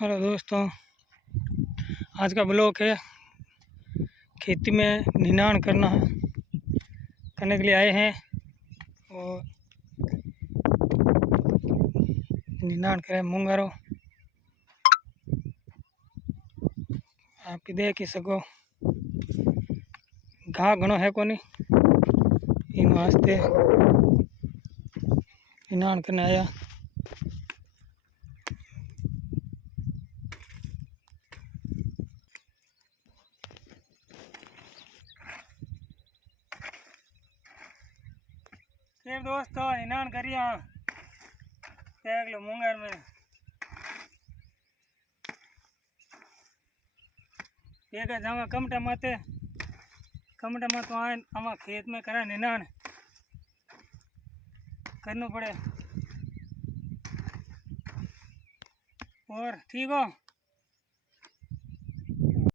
Hello दोस्तों, आज का ब्लॉग है खेती में निनाण करने के लिए आए हैं और निनाण करें मूंगारो। आप देख ही सको घा घणो है कोनी इन वास्ते निनाण करने आया। फिर दोस्तों निनाण करिया देख लो मूंगर में एक जावा कमटा माते तो आमा खेत में करा निनाण करना पड़े। और ठीक हो।